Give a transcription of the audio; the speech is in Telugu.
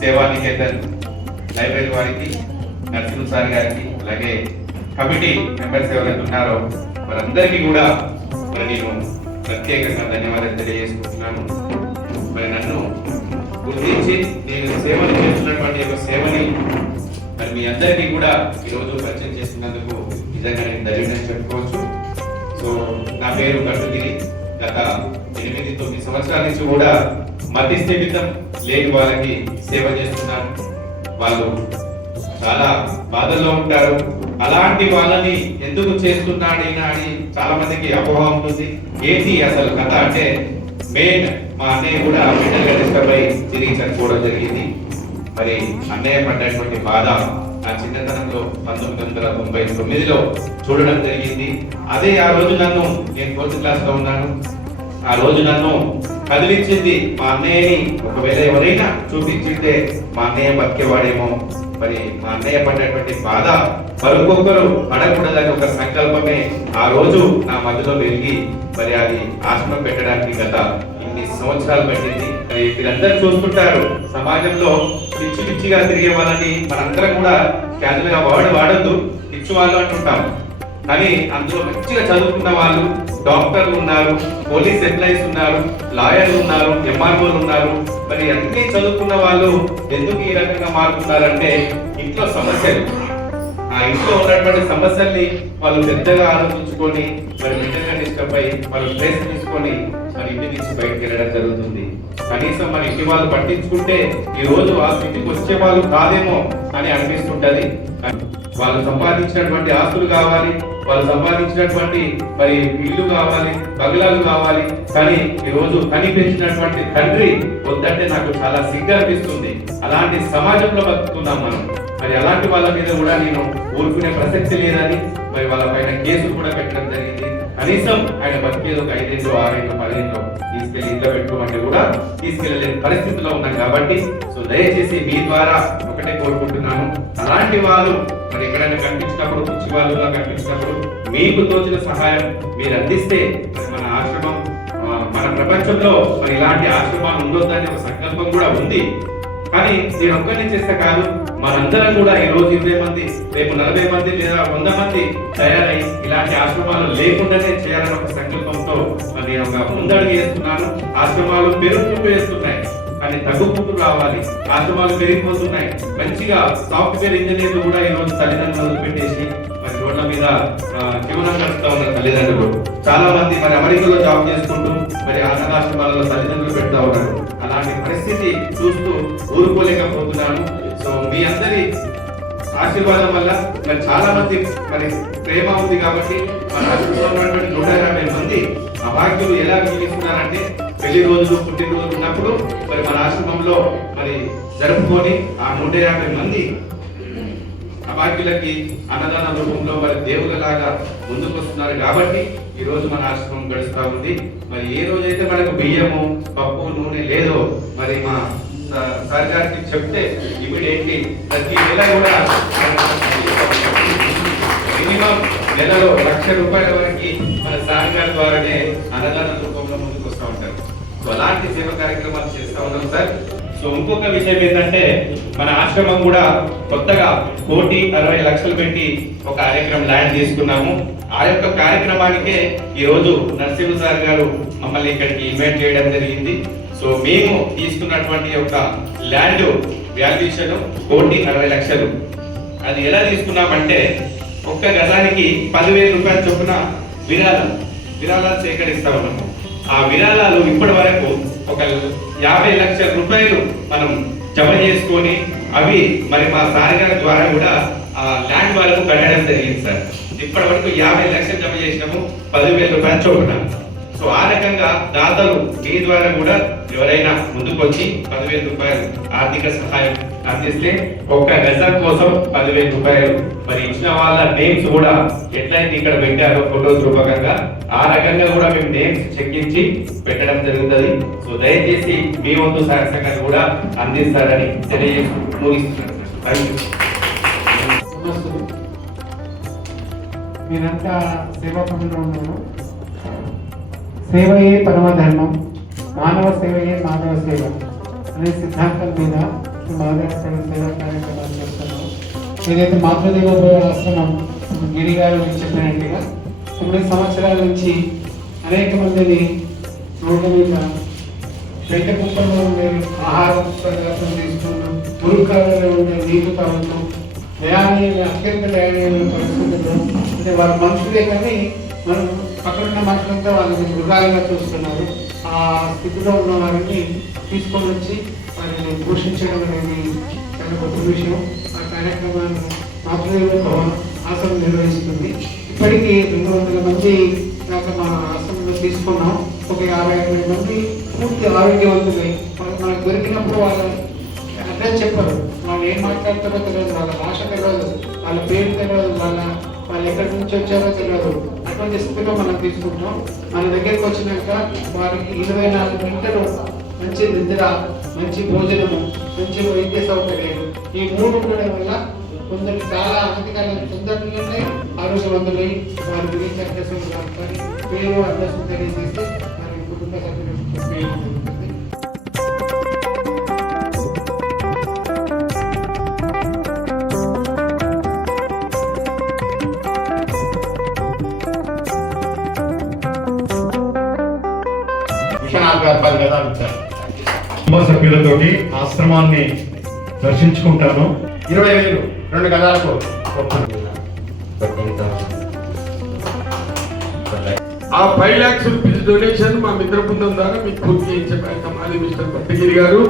సేవానికేతన్ లైబ్రరీ వారికి నరసింహ సార్ గారికి అలాగే కమిటీ మెంబర్స్ ఎవరైతే ఉన్నారో వారందరికీ కూడా మరి నేను ప్రత్యేకంగా ధన్యవాదాలు తెలియజేసుకుంటున్నాను. మరి నన్ను గుర్తించి నేను సేవలు చేస్తున్నటువంటి యొక్క సేవని మరి మీ అందరికీ కూడా ఈరోజు పరిచయం చేసినందుకు నిజంగా నేను ధైర్యం చెప్పుకోవచ్చు. సో నా పేరు కట్టుగిరి గత ఎనిమిది తొమ్మిది సంవత్సరాల నుంచి కూడా మతి లేని వాళ్ళకి సేవ చేస్తున్నాను వాళ్ళు చాలా బాధల్లో ఉంటారు. అలాంటి వాళ్ళని ఎందుకు చేస్తున్నాడు ఈయన అని చాలా మందికి అపోహ ఉంటుంది. ఏంటి అసలు కథ అంటే మెయిన్ మా అన్నయ్య కూడా మెంటల్ డిస్టర్బ్ అయి తిరిగి చనిపోవడం జరిగింది. మరి అన్నయ్య పడ్డటువంటి బాధ నా చిన్నతనంలో పంతొమ్మిది వందల తొంభై తొమ్మిదిలో చూడడం జరిగింది. అదే ఆ రోజు నన్ను నేను ఫోర్త్ క్లాస్లో ఉన్నాను. ఆ రోజు నన్ను కదిలించింది మా అన్నయ్యని. ఒకవేళ ఎవరైనా చూపించింటే మా అన్నయ్య బతికేవాడేమో. మరి మా అన్నయ్య పడినటువంటి బాధ మరొకొక్కరు పడకూడదని ఒక సంకల్పమే ఆ రోజు నా మధ్యలో వెలిగి మరి అది ఆశ్రమం పెట్టడానికి గత ఇన్ని సంవత్సరాలు పెట్టింది. మరి వీరందరూ చూస్తుంటారు సమాజంలో పిచ్చి పిచ్చిగా తిరిగే వాళ్ళని మనందరం కూడా క్యాజువల్గా వాడు వాడద్దు పిచ్చి వాళ్ళు అంటుంటాం. కానీ అందులో మంచిగా చదువుకున్న వాళ్ళు డాక్టర్లు ఉన్నారు పోలీస్ ఎంప్లాయీస్ ఉన్నారు లాయర్లు ఉన్నారు ఎంఆర్ఓలు ఉన్నారు. మరి అన్ని చదువుకున్న వాళ్ళు ఎందుకు ఈ రకంగా మారుతున్నారంటే ఇంట్లో సమస్యలు. ఆ ఇంట్లో ఉన్నటువంటి సమస్యల్ని వాళ్ళు పెద్దగా ఆలోచించుకొని మరి మెంటల్గా డిస్టర్బ్ అయ్యి వాళ్ళు స్ట్రెస్ తీసుకొని మరి ఇంటి నుంచి బయటకు వెళ్ళడం జరుగుతుంది. కనీసం మన ఇంటి వాళ్ళు పట్టించుకుంటే ఈ రోజు ఆ స్థితికి వచ్చే వాళ్ళు కాదేమో అని అనిపిస్తుంటది. వాళ్ళు సంపాదించినటువంటి ఆస్తులు కావాలి వాళ్ళు సంపాదించినటువంటి మరి ఇల్లు కావాలి బంగ్లాలు కావాలి కానీ ఈ రోజు తండ్రి వద్దంటే నాకు చాలా సిగ్గు అనిపిస్తుంది. అలాంటి సమాజంలో బతుకుతున్నాం మనం. మరి అలాంటి వాళ్ళ మీద కూడా నేను ఊరుకునే ప్రసక్తి లేదని మరి వాళ్ళ పైన కేసులు కూడా పెట్టడం జరిగింది. కనీసం ఆయన బతికేది ఒక ఐదేళ్ళు ఆరేళ్ళు పదేళ్ళు తీసుకెళ్ళి ఇంట్లో పెట్టుకోమంటే కూడా తీసుకెళ్ళలేని పరిస్థితిలో ఉన్నాం కాబట్టి సో దయచేసి మీ ద్వారా ఒకటే కోరుకుంటున్నాను. అలాంటి వాళ్ళు మరి ఎక్కడైనా కనిపించినప్పుడు పిచ్చి వాళ్ళు కనిపించినప్పుడు మీకు తోచిన సహాయం మీరు అందిస్తే మన ఆశ్రమం మన ప్రపంచంలో మరి ఇలాంటి ఆశ్రమాలు ఉండొద్దని ఒక సంకల్పం కూడా ఉంది. కానీ నేను ఒక్కరిని చేస్తే కాదు. మనందరం కూడా ఈ రోజు ఇరవై మంది రేపు నలభై మంది లేదా వంద మంది తయారై ఇలాంటి ఆశ్రమాలు లేకుండానే చేయాలని ఒక సంకల్పంతో మరి నేను ఒక ముందడుగు వేస్తున్నాను ఆశ్రమాలు పెరుగుతూ వేస్తున్నాయి. కానీ తగ్గుకుంటూ రావాలి. ఆశ్రమాలు పెరిగిపోతున్నాయి. మంచిగా సాఫ్ట్వేర్ ఇంజనీర్లు కూడా ఈ రోజు తల్లిదండ్రులు పెట్టేసి మరి రోడ్ల మీద జీవనం గడుపుతా ఉన్న తల్లిదండ్రులు. చాలా మంది మరి అమెరికాలో జాబ్ చేసుకుంటూ మరి అనాథాశ్రమాలలో తల్లిదండ్రులు పెడతా ఉన్నారు. అలాంటి పరిస్థితి చూస్తూ ఊరుకోలేకపోతున్నాను సో మీ అందరి ఆశీర్వాదం వల్ల మరి చాలా మంది మరి ప్రేమ ఉంది కాబట్టి మన రాష్ట్రంలో ఉన్నటువంటి నూట యాభై మంది అభాగ్యులు ఎలా జీవిస్తున్నారంటే పెళ్ళి రోజులు పుట్టినరోజులు ఉన్నప్పుడు మరి మన ఆశ్రమంలో మరి జరుపుకొని ఆ నూట యాభై మంది అభాగ్యులకి అన్నదాన రూపంలో వారి దేవులలాగా ముందుకు వస్తున్నారు కాబట్టి ఈ రోజు మన ఆశ్రమం గడుస్తూ ఉంది. మరి ఏ రోజైతే మనకు బియ్యము పప్పు నూనె లేదో మరి మా స- సార్ గారికి చెప్తే ఇమీడియట్లీ ప్రతి నెల కూడా మినిమం నెలలో లక్ష రూపాయల వరకు మన సార్ గారి ద్వారానే అన్నదాన రూపంలో ముందుకు వస్తూ ఉంటారు. సో అలాంటి సేవ కార్యక్రమాలు చేస్తూ ఉన్నాం సార్. సో ఇంకొక విషయం ఏంటంటే మన ఆశ్రమం కూడా కొత్తగా కోటి అరవై లక్షలు పెట్టి ఒక కార్యక్రమం ల్యాండ్ తీసుకున్నాము. ఆ యొక్క కార్యక్రమానికే ఈరోజు రోజు నరసింహ సార్ గారు మమ్మల్ని ఇక్కడికి ఇన్వైట్ చేయడం జరిగింది. సో మేము తీసుకున్నటువంటి యొక్క ల్యాండ్ వాల్యుయేషన్ కోటి అరవై లక్షలు. అది ఎలా తీసుకున్నామంటే ఒక్క గజానికి పదివేల రూపాయల చొప్పున విరాళం విరాళాలు సేకరిస్తా ఉన్నాము. ఆ విరాళాలు ఇప్పటి వరకు ఒక యాభై లక్షల రూపాయలు మనం జమ చేసుకొని అవి మరి మా సారిగారి ద్వారా కూడా ఆ ల్యాండ్ వాళ్ళకు కట్టడం జరిగింది సార్. ఇప్పటి వరకు యాభై లక్షలు జమ చేసినాము పదివేల రూపాయలు చొప్పున సో ఆ రకంగా దాతలు మీ ద్వారా కూడా ఎవరైనా ముందుకొచ్చి పదివేల రూపాయలు ఆర్థిక సహాయం అందిస్తే ఒక్క గజం కోసం పదివేల రూపాయలు. మరి ఇచ్చిన వాళ్ళ నేమ్స్ కూడా ఎట్లయితే ఇక్కడ పెట్టారో ఫోటోస్ రూపకంగా ఆ రకంగా కూడా మేము నేమ్స్ చెక్కించి పెట్టడం జరుగుతుంది. సో దయచేసి మీ వంతు సహకారం కూడా అందిస్తారని తెలియజేసి మీరంతా సేవా పనులు ఉన్నారు. సేవయే పరమధర్మం మానవ సేవయే మానవ సేవ అనే సిద్ధాంతం మీద మాదేవపల్లి సేవా కార్యక్రమాలు చేస్తున్నాము ఏదైతే మాతృదేవ ఆశ్రమం గిరి గారు చెప్పినట్టుగా తొమ్మిది సంవత్సరాల నుంచి అనేక మందిని రోడ్డు మీద బయట కుప్పల్లో ఉండే ఆహార పదార్థం తీసుకుంటూ మురుకాలలో ఉండే నీరు తాగుతూ దయానీయ అత్యంత దయానీయమైన పరిస్థితుల్లో అంటే వాళ్ళ మనుషులే కానీ మనం పక్కనున్న మనుషులంతా వాళ్ళని మృగాలుగా చూస్తున్నారు. ఆ స్థితిలో ఉన్న వారిని తీసుకొని వచ్చి పోషించడం అనేది చాలా గొప్ప విషయం. ఆ కార్యక్రమాలను మాతృదేవ భవన్ ఆశ్రమం నిర్వహిస్తుంది. ఇప్పటికీ రెండు వందల మంది దాకా మన ఆశ్రమంలో తీసుకున్నాం. ఒక యాభై అరవై మంది పూర్తి ఆరోగ్యవంతులై మనకు దొరికినప్పుడు వాళ్ళ అడ్రస్ చెప్పరు. వాళ్ళు ఏం మాట్లాడతారో తెలియదు. వాళ్ళ భాష తెలియదు. వాళ్ళ పేరు తెలియదు. వాళ్ళ వాళ్ళు ఎక్కడి నుంచి వచ్చారో తెలియదు. అటువంటి స్థితిలో మనం తీసుకుంటాం. మన దగ్గరికి వచ్చినాక వారికి ఇరవై నాలుగు గంటలు మంచి నిద్ర మంచి భోజనము మంచి వైద్య సౌకర్యాలు. ఈ మూడు ఉండడం వల్ల కొందరు చాలా అనధికారులు తొందరలోనే ఆరోగ్యవంతులై వారి గురించి అభ్యాసం రాసుకొని పేరు అభ్యాసం తెలియజేసి వారి కుటుంబ సభ్యులకు పేరు విశ్వనాథ్ గారు పది గదాలు ఇచ్చారు. కుటుంబ సభ్యులతోటి ఆశ్రమాన్ని దర్శించుకుంటాను. ఇరవై వేలు రెండు గదాలకు ఆ ఫైవ్ లాక్స్ రూపీస్ డొనేషన్ మా మిత్ర బృందం ద్వారా మీకు పూర్తి చేయించే ప్రయత్నం అది మిస్టర్ పట్టగిరి గారు.